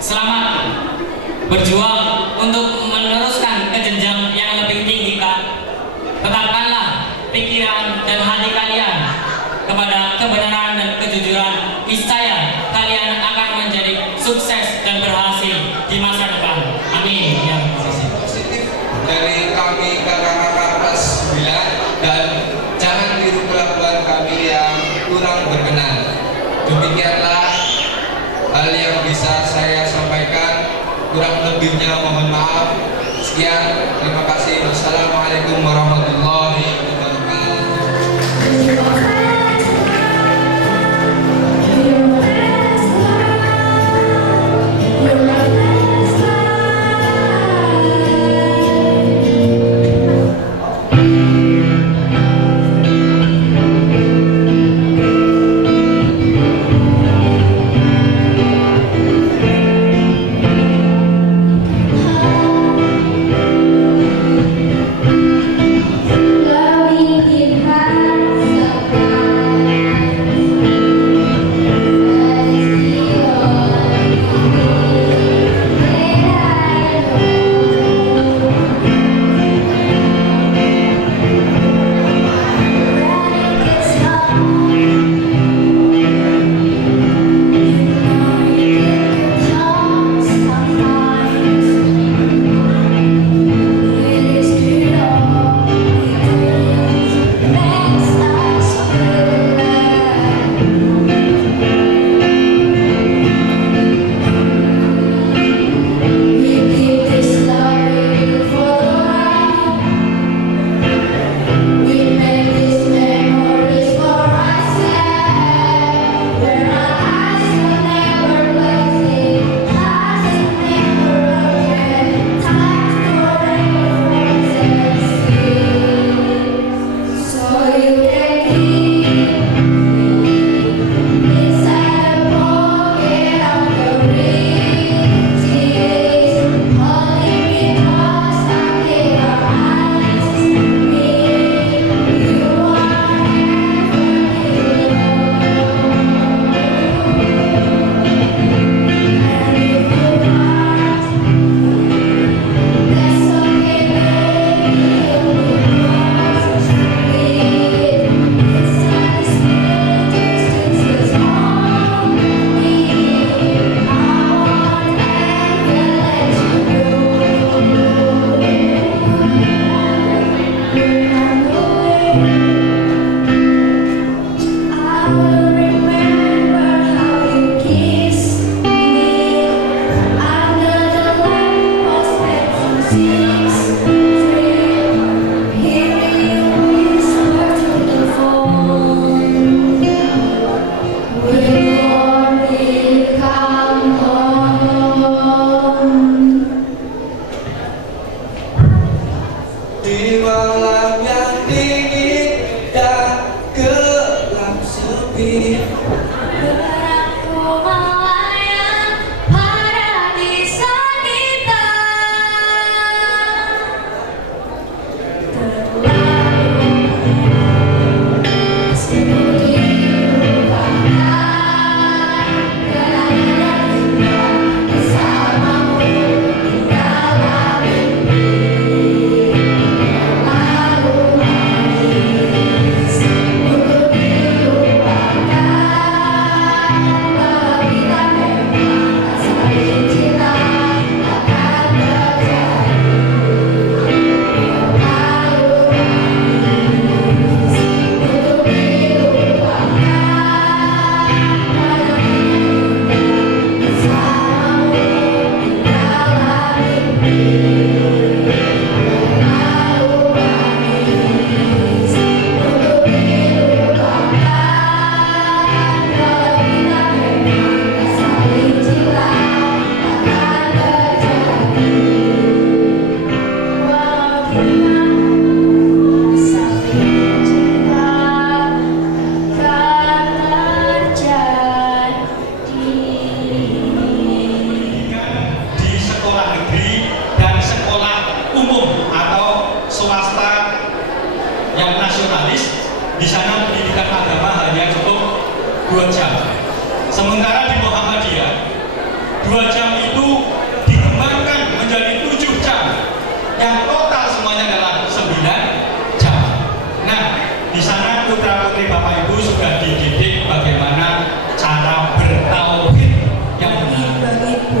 selamat berjuang untuk meneruskan ke jenjang yang lebih tinggi, Kak. Tetapkanlah pikiran dan hati kalian kepada kebenaran dan kejujuran. Niscaya kalian akan menjadi sukses dan berhasil di masa depan. Amin. Ya, Positif dari kami kakak-kakak kelas 9, dan jangan tiru kelakuan kami yang kurang berkenan. Demikianlah hal yang bisa saya sampaikan. Kurang lebihnya mohon maaf. Sekian, terima kasih. Wassalamualaikum warahmatullahi wabarakatuh.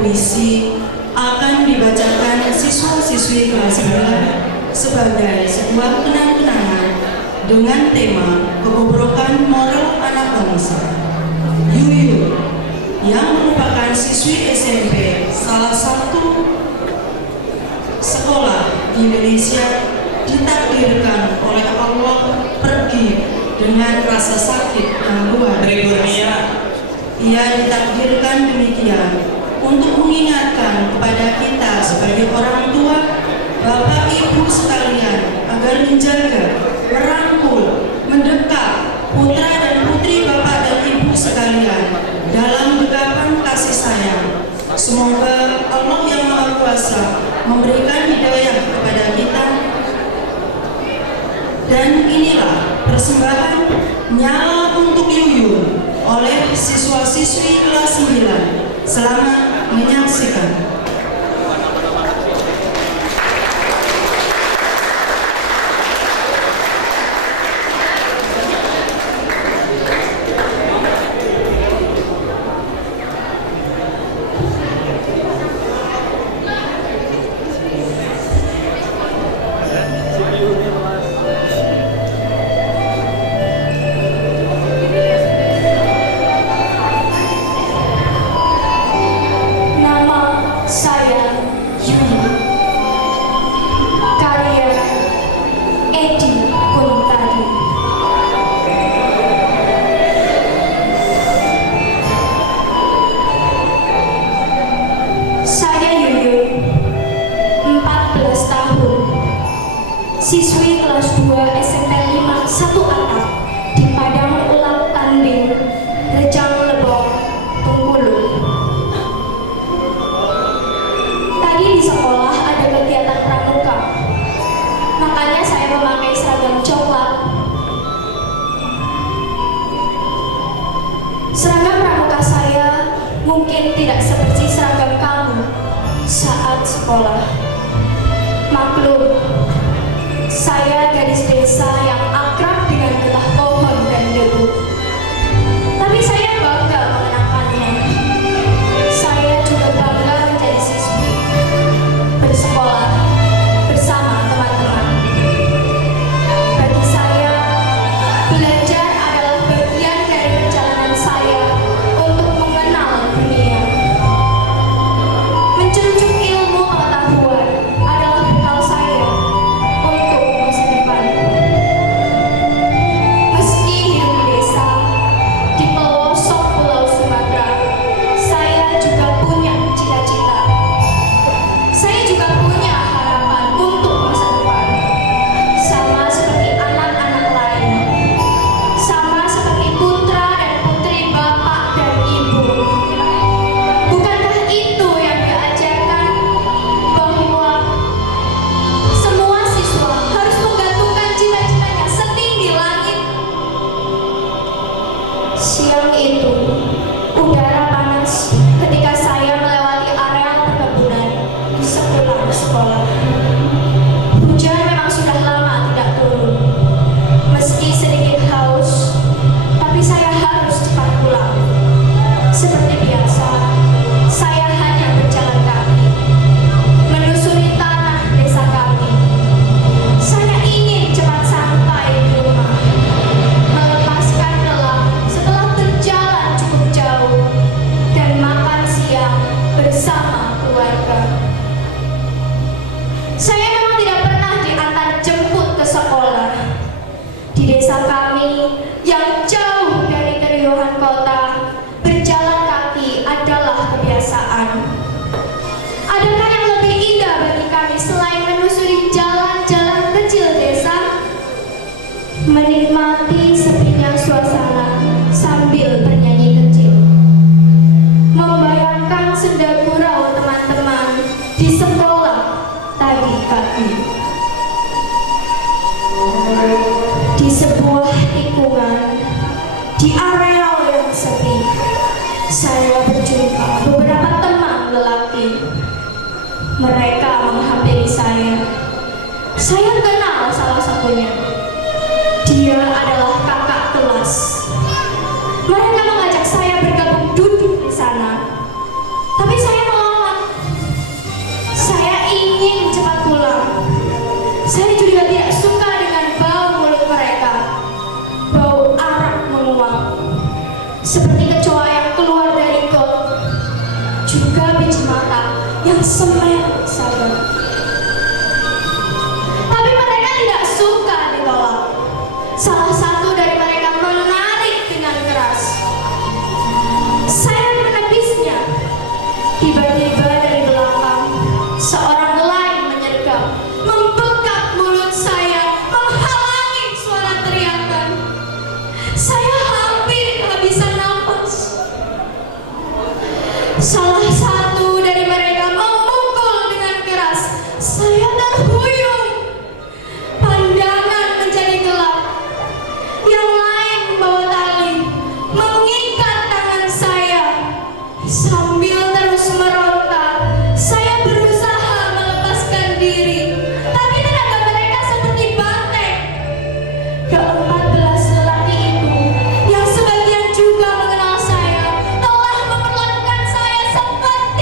puisi akan dibacakan siswa-siswi kelas 9 sebagai sebuah kenang-kenangan dengan tema kebobrokan moral anak bangsa. Yuyu yang merupakan siswi SMP salah satu sekolah di Indonesia ditakdirkan oleh Allah pergi dengan rasa sakit yang luar biasa. Ia ditakdirkan demikian untuk mengingatkan kepada kita sebagai orang tua, Bapak Ibu sekalian, agar menjaga, merangkul, mendekat putra dan putri Bapak dan Ibu sekalian dalam gagapan kasih sayang. Semoga Allah yang Maha Kuasa memberikan hidayah kepada kita. Dan inilah persembahan Nyala untuk Yuyu oleh siswa-siswi kelas 9. Selamat menyaksikan. Siswi kelas 2 SMP 5 1 atap di Padang Ulang Tanding, Rejang Lebong, Bengkulu. Tadi di sekolah ada kegiatan pramuka, makanya saya memakai seragam coklat. Seragam pramuka saya mungkin tidak seperti seragam kamu saat sekolah. Maklum, saya gadis desa yang akrab dengan getah pohon dan debu. Tapi saya bangga mengenakannya. Saya juga bangga menjadi siswi, bersekolah bersama teman-teman. Bagi saya, belajar adalah bagian dari perjalanan saya untuk mengenal dunia. Mencerucuk ilmu pengetahuan adalah bekal saya untuk masa depan. Meski hidup di desa, di pelosok Pulau Sumatera, saya juga punya cita-cita. Saya juga punya harapan untuk masa depan. Sama seperti anak-anak lain, sama seperti putra dan putri bapak dan ibu. Bukankah itu yang diajarkan, bahwa semua siswa harus menggantungkan cita-citanya setinggi langit? Siang itu, udara panas ketika saya melewati areal perkebunan di sebelah sekolah. Hujan memang sudah lama tidak turun. Meski sedikit haus, tapi saya harus cepat pulang. Seperti biasa, saya hanya berjalan kaki, menyusuri tanah desa kami. Saya ingin cepat sampai di rumah, melepaskan lelah setelah berjalan cukup jauh, dan makan siang bersama keluarga. Saya memang tidak pernah diantar jemput ke sekolah. Di desa kami yang jauh dari keriuhan kota, berjalan kaki adalah kebiasaan. Adakah yang lebih indah bagi kami selain menyusuri jalan-jalan kecil desa? Menikmati sepinya suasana sambil bernyanyi kecil. Membayangkan senda gurau teman-teman di sekolah tadi pagi. Di sebuah tikungan, di areal yang sepi, saya berjumpa beberapa teman lelaki. Mereka menghampiri saya. Saya kenal salah satunya. Dia adalah kakak kelas. Mereka mengajak saya bergabung duduk di sana. Tapi saya menolak juga biji mata yang semerah saja. Tapi mereka tidak suka ditolak. Salah satu dari mereka menarik dengan keras. Saya menepisnya. Tiba-tiba dari belakang, seorang lain menyergap, membekap mulut saya, menghalangi suara teriakan. Saya hampir kehabisan nafas. Salah satu dari mereka memukul dengan keras. Saya terhuyung. Pandangan menjadi gelap. Yang lain membawa tali, mengikat tangan saya. Sambil terus meronta, saya berusaha melepaskan diri, tapi tenaga mereka seperti banteng. Ke-14 lelaki itu, yang sebagian juga mengenal saya, telah memperlakukan saya seperti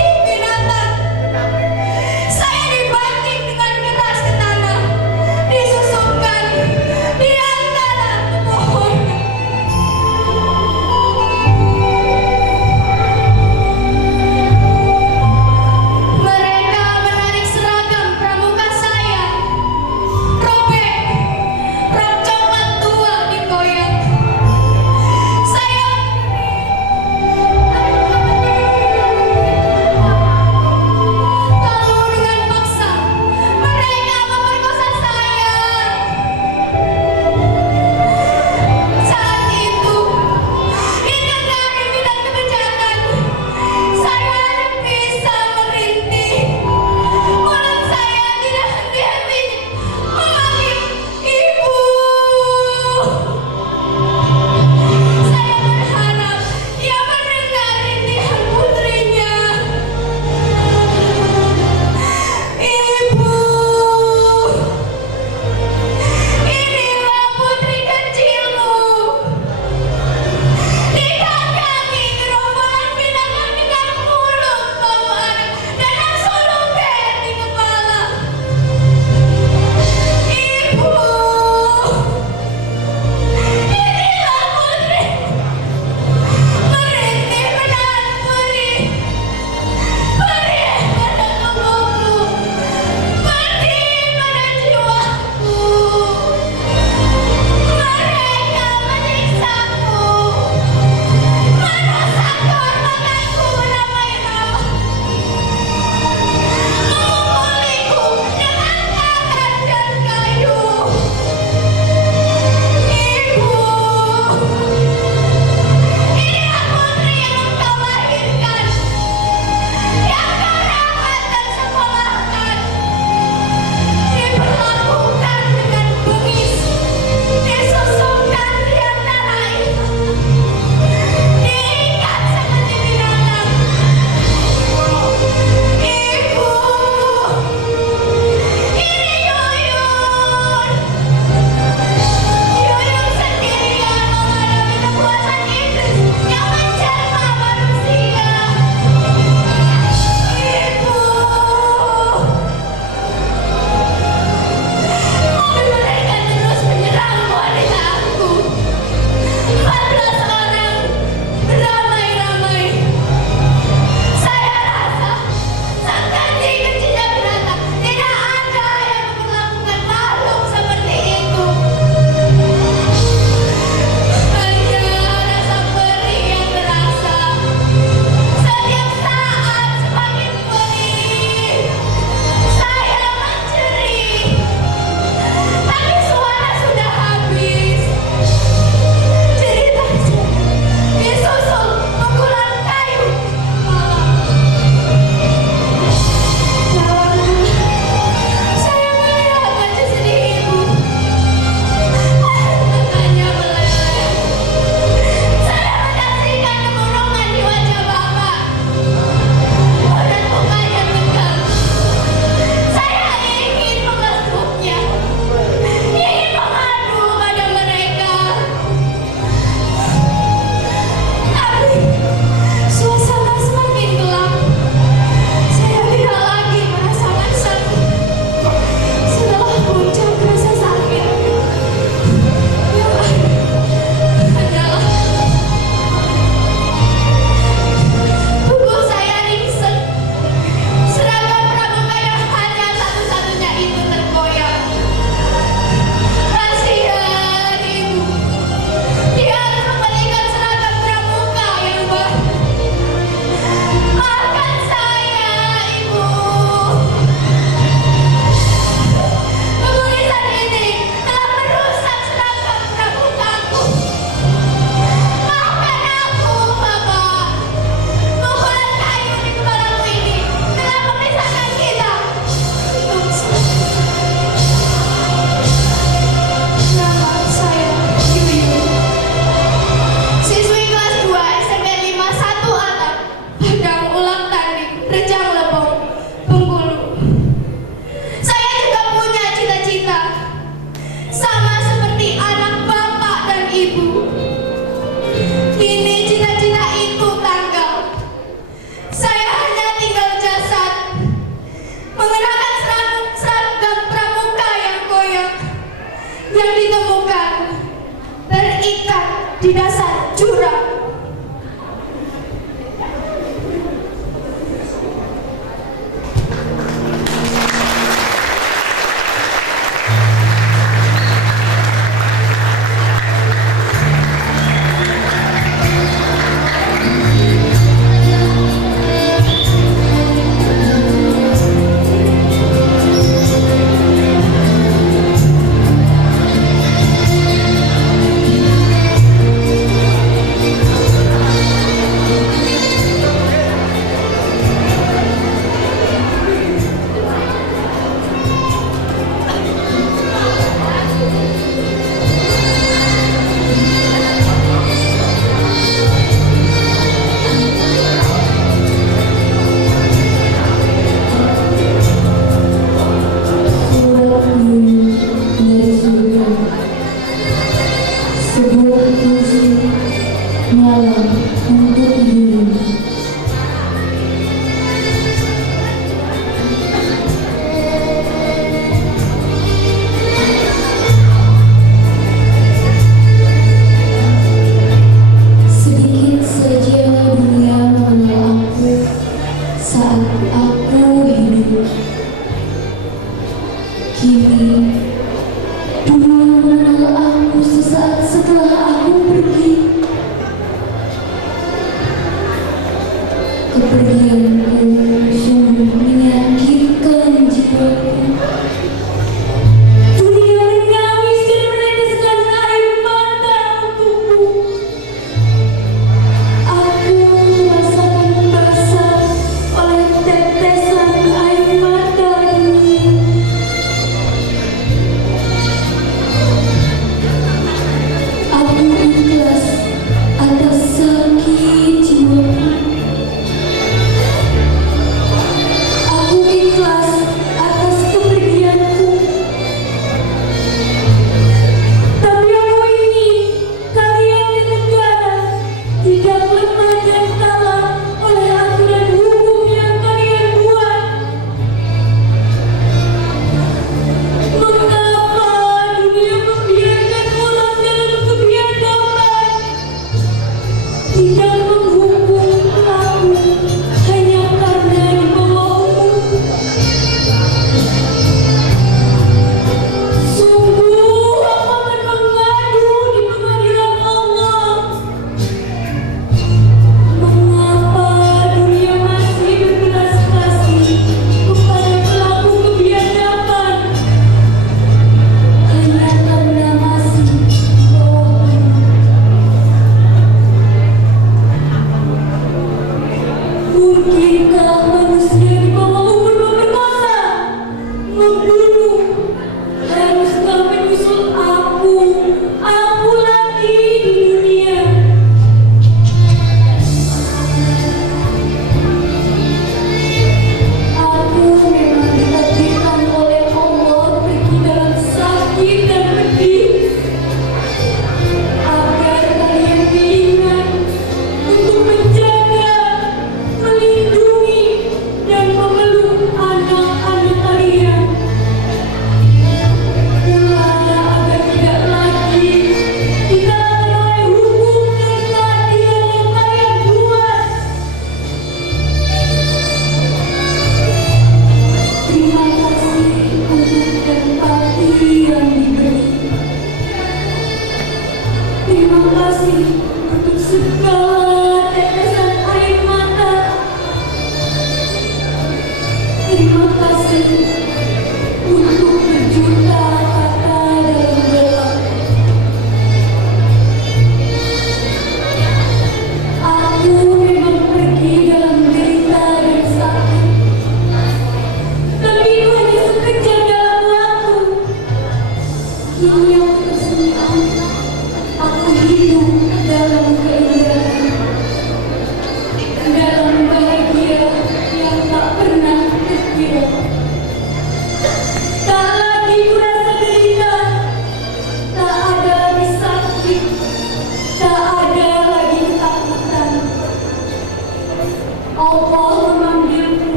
di dasar jurang.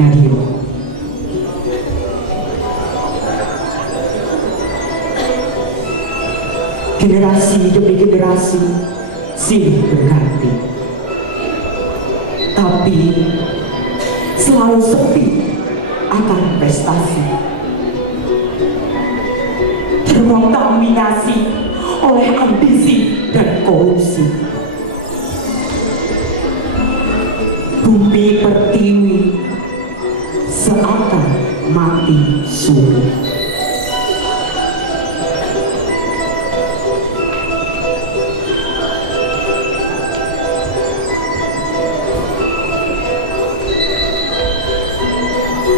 Nadio. Generasi demi generasi silih berganti, tapi selalu sepi akan prestasi, terkontaminasi oleh ambisi dan korupsi. Bumi pertiwi seakan mati suri.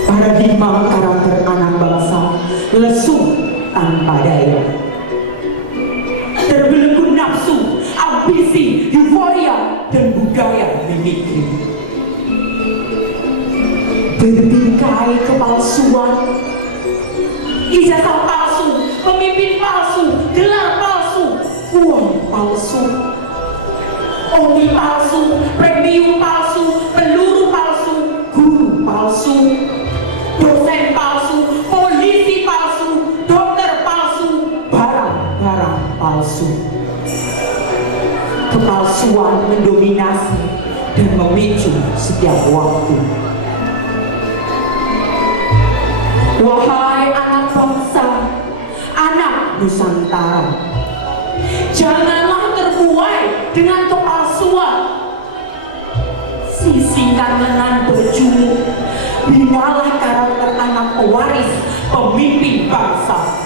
Paradigma karakter anak bangsa lesu tanpa daya, terbelenggu nafsu, ambisi, euforia, dan budaya mimikri. Berbingkai kepalsuan, ijazah palsu, pemimpin palsu, gelar palsu, uang palsu, ONI palsu, premium palsu, peluru palsu, guru palsu, dosen palsu, polisi palsu, dokter palsu, barang-barang palsu. Kepalsuan mendominasi dan memicu setiap waktu. Wahai anak bangsa, anak Nusantara, janganlah terbuai dengan kepalsuan. Sisihkan lengan berjuluk, binalah karakter anak pewaris pemimpin bangsa.